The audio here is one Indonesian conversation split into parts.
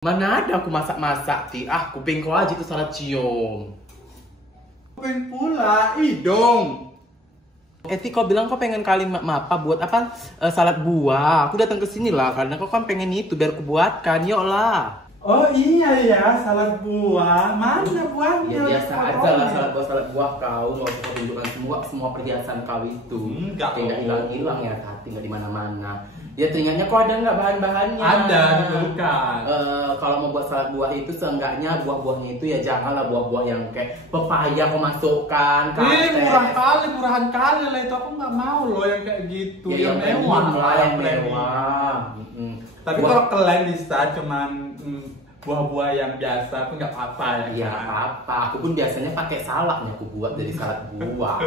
Mana ada aku masak-masak, Ti. Ah, kuping kau aja tuh salah cium. Kuping pula, idong. Ti, kau bilang kau pengen kali apa buat apa salad buah. Aku datang ke sini lah karena kau kan pengen itu biar aku buatkan. Yuk lah. Oh iya ya, salad buah. Mana buahnya? Ya biasa aja lah salad buah kau. Mau aku tunjukkan semua perhiasan kau itu. Enggak hilang ya, hati nggak di mana-mana. Ya teringatnya kok ada nggak bahan-bahannya? Ada di kulkas. Kalau mau buat salad buah itu seenggaknya buah-buahnya itu ya janganlah buah-buah yang kayak pepaya kau masukkan. Murahan kali lah itu, aku nggak mau loh yang kayak gitu. Ya, yang mewah lah, yang mewah. Tapi kalau kalian bisa cuman buah-buah yang biasa aku nggak apa-apa ya. Iya apa-apa. Aku pun biasanya pakai salaknya aku buat dari salad buah.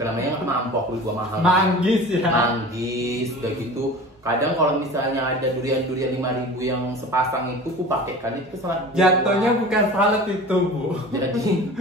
Namanya mampok buah mahal. Manggis ya. Manggis, udah gitu. Kadang kalau misalnya ada durian-durian 5.000 yang sepasang itu, aku pakaikan itu salad buah. Jatuhnya bukan salad itu, Bu. Jadi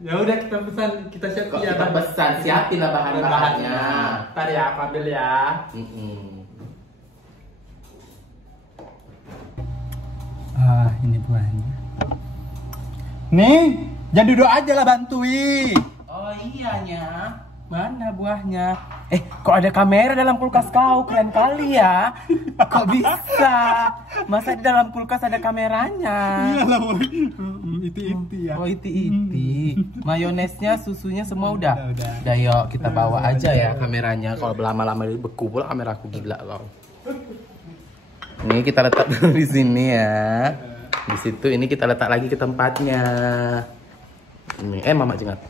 ya udah kita pesan, kita siapin. Kita pesan, siapin lah bahan-bahannya. Ntar ya, aku ambil ya. Ini buahnya. Nih, jangan duduk aja lah, bantuin. Oh iyanya, mana buahnya? Kok ada kamera dalam kulkas kau? Keren kali ya. Kok bisa? Masa di dalam kulkas ada kameranya? Iyalah, iti-iti ya. Oh iti-iti. Mayonesnya, susunya semua udah. Udah. Yuk kita bawa aja ya kameranya. Kalau lama-lama beku pula kameraku gila kau. Ini kita letak dulu di sini ya. Di situ ini kita letak lagi ke tempatnya. Ini Mama jengat.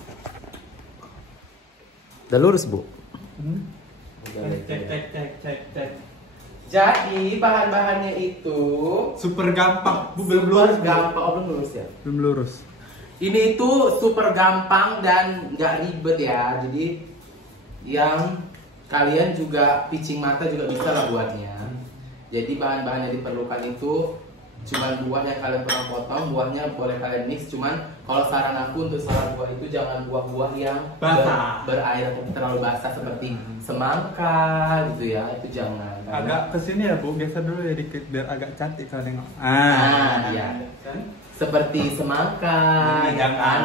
Udah lurus, Bu. Cek. Jadi bahan-bahannya itu Super gampang, Bu. Belum lurus. Gampang, belum lurus ya? Belum lurus. Ini itu super gampang dan nggak ribet ya. Jadi yang kalian juga pitching mata juga bisa lah buatnya. Jadi bahan-bahan yang diperlukan itu cuman buah yang kalian pernah potong, buahnya boleh kalian mix. Cuman kalau saran aku untuk salad buah itu jangan buah-buah yang berair atau terlalu basah seperti semangka gitu ya, itu jangan. Agak kesini ya, Bu, geser dulu ya dikit biar agak cantik kalau nengok. Iya. Seperti semangka,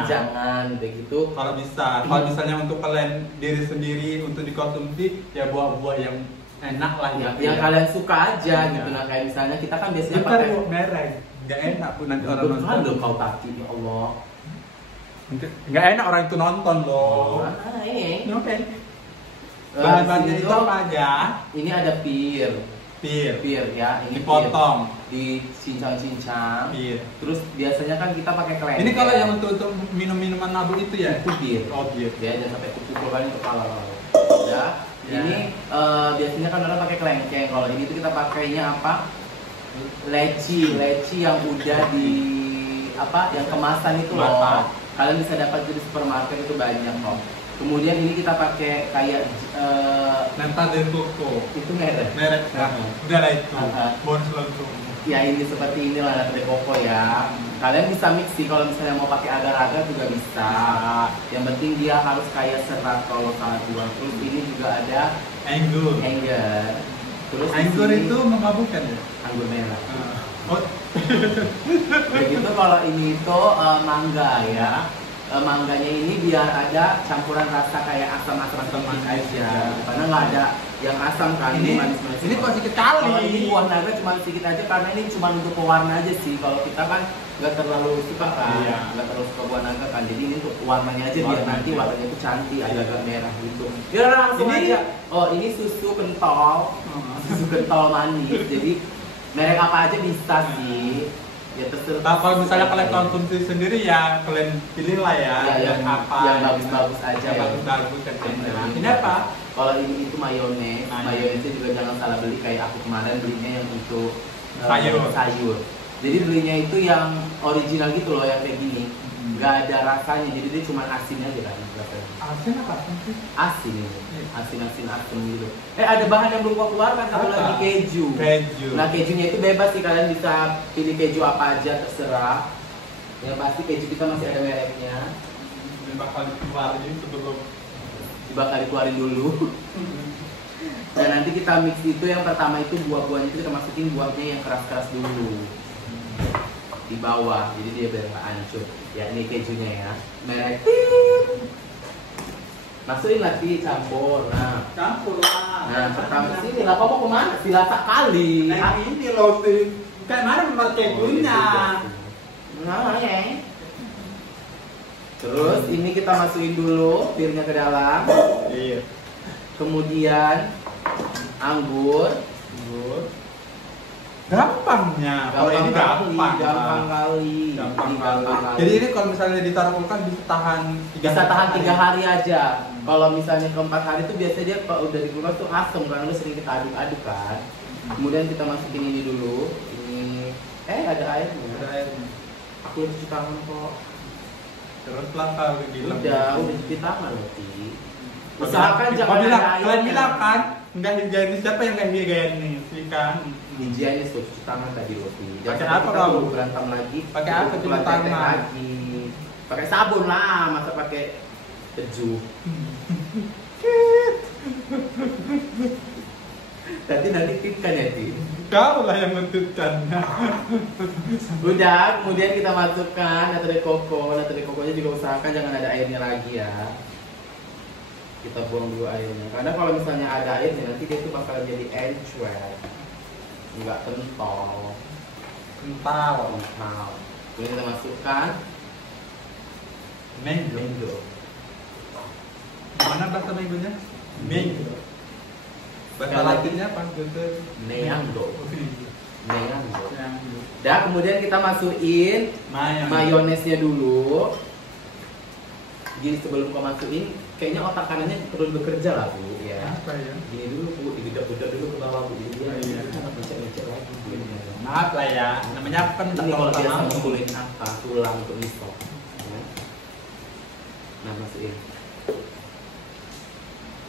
jangan begitu. Kalau bisa, kalau misalnya untuk kalian diri sendiri untuk dikonsumsi ya buah-buah yang enak lah ya. Yang kalian suka aja gitu. Nah kayak misalnya kita kan biasanya pakai merek. Nggak enak pun nanti orang nonton. Aduh kau kaki ya Allah. Nggak enak orang itu nonton loh. Ini. Oke. Bahan-bahannya itu apa aja? Ini ada pir ya. Ini dipotong, dicincang-cincang. Terus biasanya kan kita pakai kelengkeng. Ini kalau yang untuk minum-minuman mabuk itu ya? Itu bir. Oh bir. Ya jangan sampai pukul-pukulan kepala. Ya. Ini biasanya kan orang pakai kelengkeng. Kalau ini tuh kita pakainya apa? Leci yang udah yang kemasan itu loh. Kalian bisa dapat di supermarket itu banyak kok. Kemudian ini kita pakai kayak Nata del Coco. Itu merek. Udah lah itu. Bonus langsung. Ya ini seperti inilah Nata del Coco ya. Kalian bisa mix sih kalau misalnya mau pakai agar-agar juga bisa. Yang penting dia harus kayak serat kalau salad buah. Terus ini juga ada anggur. Terus anggur itu memabukkan ya? Anggur merah. Oh. Begitu kalau ini itu mangga ya. Mangganya ini biar ada campuran rasa kayak asam-asam aja. Karena nggak ada yang asam kan, ini manis-manis. Ini kok sedikit kali. Kalau ini buah naga cuma sedikit aja karena ini cuma untuk pewarna aja sih. Kalau kita kan nggak terlalu suka kan, nggak terlalu suka buah naga kan. Jadi ini untuk warnanya aja biar nanti warnanya itu cantik, agak merah gitu. Ya langsung aja. Oh ini susu kental, manis. Jadi merek apa aja bisa sih. Ya terserah. Nah, kalau misalnya kalian konsumsi sendiri ya kalian pilih lah ya, yang bagus-bagus aja. Yang bagus kan. Ini apa? Kalau ini itu mayones. Mayonesnya juga jangan salah beli kayak aku kemarin belinya yang untuk sayur. Jadi belinya itu yang original gitu loh, yang kayak gini. Nggak ada rasanya, jadi dia cuma asin aja kan. Asin apa sih? Asin ini. Asin gitu. Ada bahan yang belum keluar kan, satu lagi keju. Nah kejunya itu bebas sih, kalian bisa pilih keju apa aja terserah. Yang pasti keju kita masih ada mereknya. Bakal dikeluarin sebelum dikeluarin dulu. Nah nanti kita mix itu, yang pertama itu buah-buahnya itu kita masukin buahnya yang keras-keras dulu di bawah, jadi dia biar nggak hancur. Ya ini kejunya ya, merek. Masukin lagi, campur. Campur lah. Nah pertama sini lah, kamu kemana? Silasa kali. Nah ini loh sih. Kayak mana memang kejunya? Nah ya. Terus ini kita masukin dulu pirnya ke dalam. Iya. Kemudian anggur. Gampangnya. Kalau ini gampang kali. Gampang kali. Jadi ini kalau misalnya ditaruh kulkas bisa tahan 3 hari aja. Kalau misalnya ke 4 hari itu biasanya dia kalau udah di kulkas tuh asem karena lu sering kita aduk-aduk kan. Kemudian kita masukin ini dulu. Ini ada airnya. Ada airnya. Aku udah cuci tangan kok. Terus langkah bilang. Udah cuci tangan loh, Ti. Usahakan jangan ada airnya. Kalian bilang kan, enggak higienis, siapa yang enggak higienis? Ikan. Higienis tuh, cuci tangan tadi loh, Ti. Pakai Jangan apa kita kamu? perlu berantem lagi. Pakai apa cuci tangan? Lagi. Pakai sabun lah, masa pakai keju. Tadi nanti titkan ya, Ti. Kau lah yang mentutkannya. Udah, kemudian kita masukkan natri koko. Natri kokonya juga usahakan jangan ada airnya lagi ya. Kita buang dulu airnya. Karena kalau misalnya ada airnya nanti dia tuh bakalan jadi encer. Enggak kental. Kental. Kemudian kita masukkan mango. Mana bahasa mangonya? Mango. Bahasa Latinnya apa? Neanggo. Dan kemudian kita masukin mayonesnya dulu. Jadi sebelum kau masukin, kayaknya otak kanannya perlu bekerja lah Bu ya. Apa ya? Gini dulu Bu, digedap-gedap dulu ke bawah Bu. Jadi dia mencet-mencet lagi. Maaf lah ya, namanya kan Ini kalau tak biasa mau. ngumpulin apa, tulang untuk misok. Nah masukin.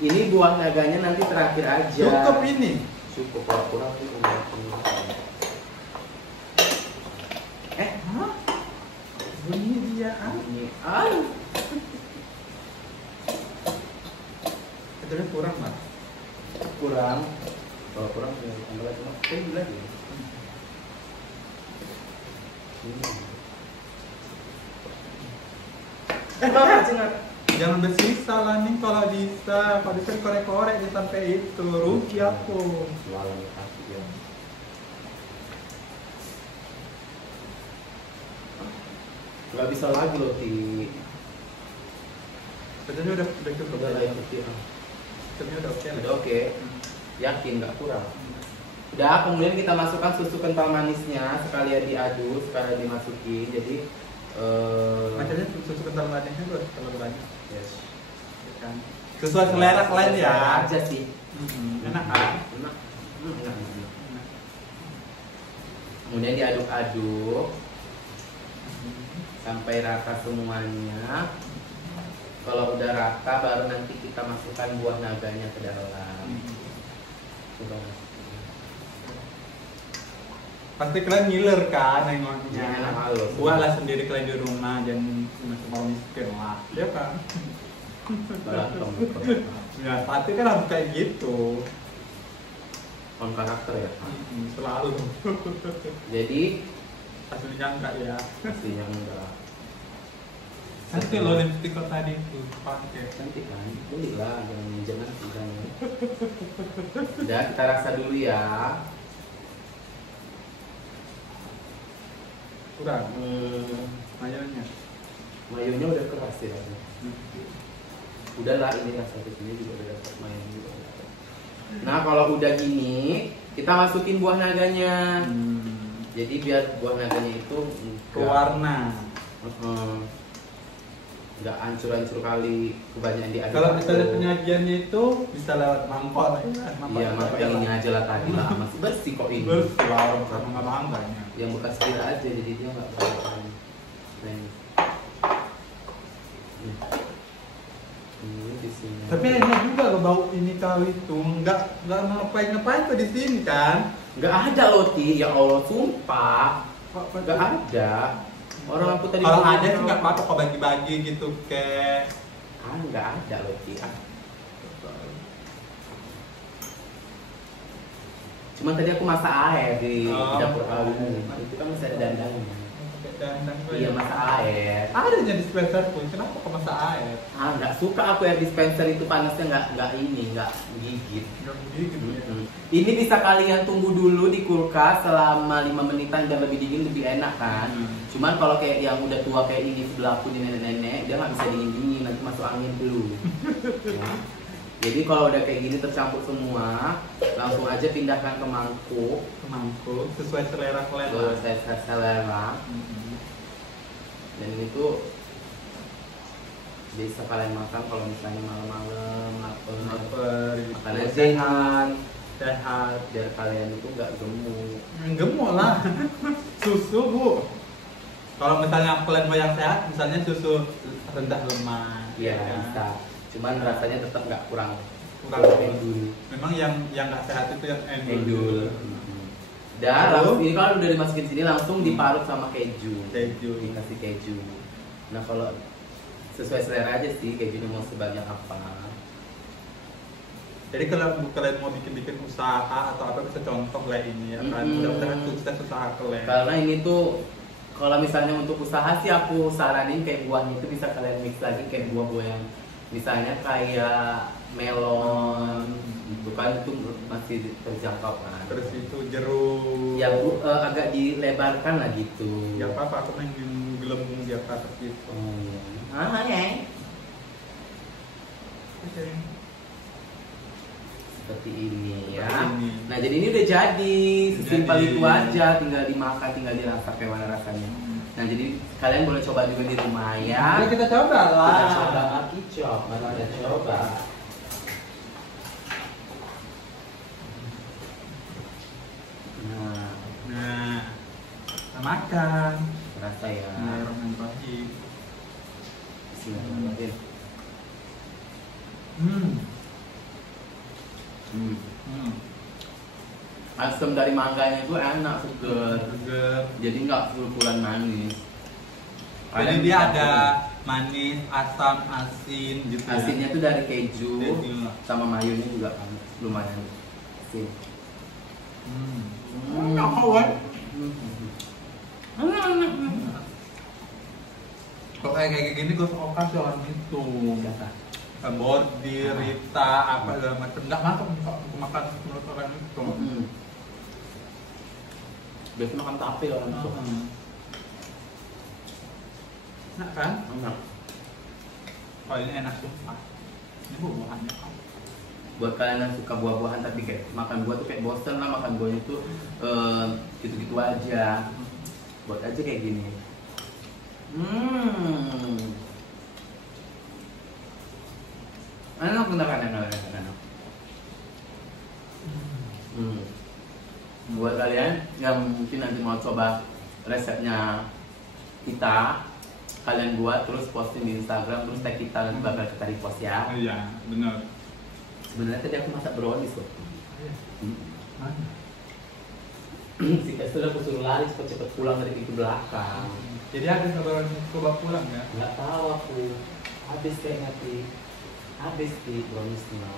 Ini buah naganya nanti terakhir aja. Cukup ini. Cukup, kalau kurang sih Hah? Bunyi dia ini. Itu kurang lah. Kurang. Kalau kurang tinggal tambah lagi. Tambah lagi. Bapak cengat. Jangan bersisa lah nih kalau bisa. Kalau bisa korek-korek nih sampai itu. Rugi aku. Selalu kasih ya. Gak bisa lagi loh Ti. Sebenarnya udah cukup. Udah lah yang kecil. Sebenarnya udah oke lah. Udah oke. Yakin nggak kurang. Udah, kemudian kita masukkan susu kental manisnya sekalian diaduk, sekalian dimasukin. Jadi Makanya susu kental manisnya tuh terlalu banyak. yes. Kan. Sesuai selera kalian ya. Aja sih. Enak kan? Enak. Enak. Kemudian diaduk-aduk sampai rata semuanya. Kalau udah rata baru nanti kita masukkan buah naganya ke dalam. Coba. Pasti kalian ngiler kan nengoknya. Jangan malu. Buatlah sendiri kalian di rumah, jangan mau miskin lah. Ya kan? Berantem. Ya pasti kan harus kayak gitu. On karakter ya. Selalu. Jadi Aslinya enggak ya. pastinya enggak. Nanti lo lipstick kok tadi tuh pakai. Cantik kan? Beli lah, jangan minjem nanti kan. Udah, kita rasa dulu ya. Kurang. Mayonya. Mayonya udah keras ya. Udahlah, ini rasa di sini juga udah dapat mayo juga. Nah, kalau udah gini, kita masukin buah naganya. Jadi biar buah naganya itu Pewarna. Nggak hancur-hancur kali kebanyakan diaduk. Kalau misalnya penyajiannya itu bisa lewat mangkok lah ya. Iya, mangkok yang ini aja lah tadi lah, masih bersih kok ini. Bersih lah orang sama nggak bangganya. Yang bekas kira aja, jadi dia nggak berani. Ini di sini. Tapi enak juga lo bau ini kau itu, nggak ngapain tuh di sini kan? Nggak ada loh Ti, ya Allah sumpah. Nggak ada. Orang aku tadi Kalau ada sih nggak apa-apa kok bagi-bagi gitu kayak. Nggak ada loh Ti. Cuman tadi aku masak air di dapur Oh. kalian. Itu kan masih ada dandangnya. Dan Iya, masak air. ada jadi dispenser pun, kenapa kok masak air? Nggak suka aku air dispenser itu panasnya nggak gigit. Nggak begitu ya. Ini bisa kalian tunggu dulu di kulkas selama 5 menitan biar lebih dingin, lebih enak kan. Cuman kalau kayak yang udah tua kayak ini sebelah aku di nenek-nenek, dia nggak bisa dingin-dingin, nanti masuk angin dulu. Ya. Jadi kalau udah kayak gini tercampur semua, langsung aja pindahkan ke mangkuk. Mangkuk sesuai selera kalian. Kalau saya selera. Dan itu bisa kalian makan kalau misalnya malam-malam Lapar, gitu. makannya sehat Sehat. biar kalian itu nggak gemuk. Gemuk lah. Susu bu. Kalau misalnya kalian mau yang sehat, misalnya susu rendah lemak. Iya kan? bisa, cuman rasanya tetap nggak kurang Endul. Memang yang nggak sehat itu yang endul. Dan Lalu? langsung ini kalau udah dimasukin sini langsung diparut sama keju. Dikasih keju. Nah kalau sesuai selera aja sih kejunya mau sebanyak apa. Jadi kalau kalian mau bikin usaha atau apa bisa contoh lah ini ya kan. Mudah-mudahan sukses usaha kalian. Karena ini tuh kalau misalnya untuk usaha sih aku saranin kayak buahnya itu bisa kalian mix lagi kayak buah-buah yang misalnya kayak melon, itu kan itu masih terjangkau kan. Terus itu jeruk. Ya agak dilebarkan lah gitu. Ya apa aku main gelembung di atas gitu. Ya. Oke. Seperti ini ya. Seperti ini. Nah jadi ini udah jadi, sesimpel Jadi. itu aja, tinggal dimakan, tinggal dirasa kayak mana rasanya. Nah jadi kalian boleh coba juga di rumah ya. Ya kita coba lah. Kita coba kicop, mana ada coba. Nah, Nah, kita makan. rasa ya. Bismillahirrahmanirrahim. Bismillahirrahmanirrahim. Hmm. Hmm. Hmm. Asam dari mangganya itu enak, seger. Seger. Jadi nggak full-fullan manis. Jadi dia ada manis, asam, asin gitu ya. Asinnya tuh dari keju, Keju. sama mayonya juga kan lumayan asin. Enak kawan. Kok kayak gini gue suka kasih orang itu. Bordi, Rita, apa segala macam. Nggak masuk kok makan menurut orang itu. Biasa makan tape orang itu. Enak kan? Enak. Oh ini enak tuh. Ini buah-buahannya. Buat kalian yang suka buah-buahan tapi kayak makan buah tuh kayak bosen lah, makan buahnya tuh gitu-gitu aja. Buat aja kayak gini. Enak beneran, enak. Buat kalian yang mungkin nanti mau coba resepnya kita, kalian buat terus posting di Instagram, terus tag kita, nanti bakal kita repost ya. Iya, benar. Sebenarnya tadi aku masak brownies kok. Mana? Si Kesel aku suruh lari cepet-cepet pulang dari pintu belakang. Jadi ada saudara coba pulang ya? Nggak tahu aku. Habis kayaknya habis di browniesnya.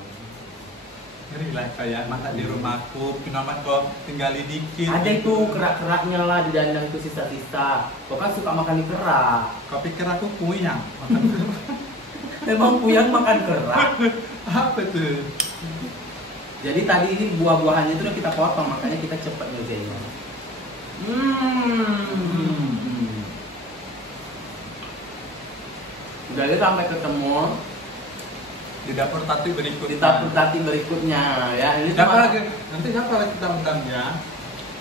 Ngeri lah saya masak di rumahku, cuma kok tinggali dikit. Ada itu kerak-keraknya lah di dandang itu sisa-sisa. Kau kan suka makan kerak. Kau pikir aku kuyang? Memang puyang makan kerak. Apa tuh? Jadi tadi ini buah-buahannya itu udah kita potong, makanya kita cepet ngerjainnya. Udah deh, sampai ketemu Di dapur tati berikutnya. di dapur tati berikutnya ya. Ini Siapa cuma lagi? Nanti siapa lagi kita undangnya?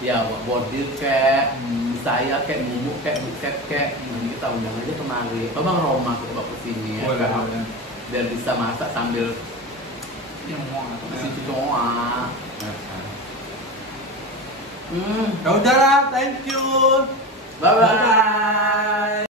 ya bordir kayak saya kayak Mumu kayak Buket kayak nanti kita undang aja kemari. Coba Bang Roma kita bawa kesini ya. Boleh, kan? boleh. Biar bisa masak sambil Yang mau isi doa. Ya udahlah, thank you. Bye bye.